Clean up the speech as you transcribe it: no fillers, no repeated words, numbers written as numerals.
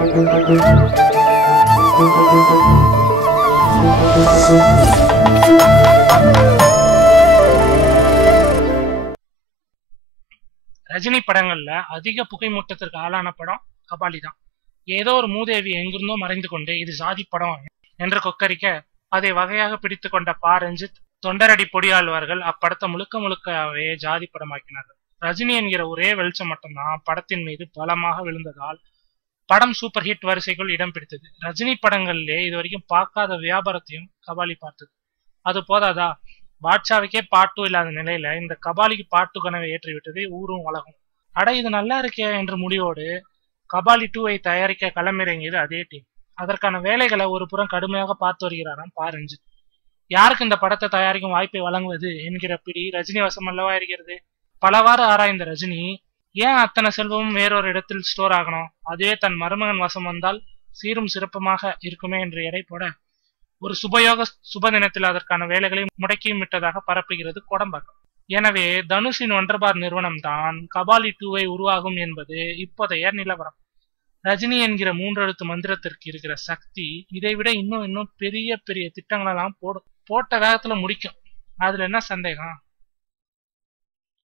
ரஜினி படங்கள்ல அதிக புகைமூட்டத்திற்கு ஆளான படம் கபாலி தான். ஏதோ ஒரு மூதேவி எங்கிருந்தோ மறைந்து கொண்டு இது சாதி படம் என்று கொக்கரிக்க அதை வகையாக பிடித்து கொண்ட பா ரஞ்சித், தொண்டரடி பொடியாழ்வார்கள் அப்படத்தை முழுக்க முழுக்கவே ஜாதி படமாக்கினார்கள். ரஜினி என்கிற ஒரே வெளிச்சம் மட்டும்தான் படத்தின் மீது பலமாக விழுந்ததால் படம் சூப்பர் ஹிட் வரிசைக்குள் இடம் பிடித்தது. ரஜினி படங்களிலே இதுவரைக்கும் பார்க்காத வியாபாரத்தையும் கபாலி பார்த்தது. அது போதாதா, பாட்ஷாவுக்கே பாட்டு இல்லாத நிலையில இந்த கபாலிக்கு பாட்டு கனவை ஏற்றிவிட்டது ஊரும் உலகம். அட இது நல்லா இருக்கே என்ற முடிவோடு கபாலி 2-ஐ தயாரிக்க களமிறங்கியது அதே டீம். அதற்கான வேலைகளை ஒரு புறம் கடுமையாக பார்த்து வருகிறாராம் பா ரஞ்சித். யாருக்கு இந்த படத்தை தயாரிக்கும் வாய்ப்பை வழங்குவது என்கிற பிடி ரஜினி வசம் அல்லவா இருக்கிறது. பலவாறு ஆராய்ந்த ரஜினி, ஏன் அத்தனை செல்வமும் வேறொரு இடத்தில் ஸ்டோர் ஆகணும், அதுவே தன் மருமகன் வசம் வந்தால் சீரும் சிறப்புமாக இருக்குமே என்று எடை போட ஒரு சுப தினத்தில் அதற்கான வேலைகளை முடக்கியும் விட்டதாக பரப்புகிறது கோடம்பாக்கம். எனவே தனுஷின் ஒன்றபார் நிறுவனம் தான் கபாலி 2-ஐ உருவாகும் என்பது இப்போதைய நிலவரம். ரஜினி என்கிற 3 எழுத்து மந்திரத்திற்கு இருக்கிற சக்தி இதை விட இன்னும் பெரிய பெரிய திட்டங்களெல்லாம் போட்ட வேகத்துல முடிக்கும். அதுல என்ன சந்தேகம்?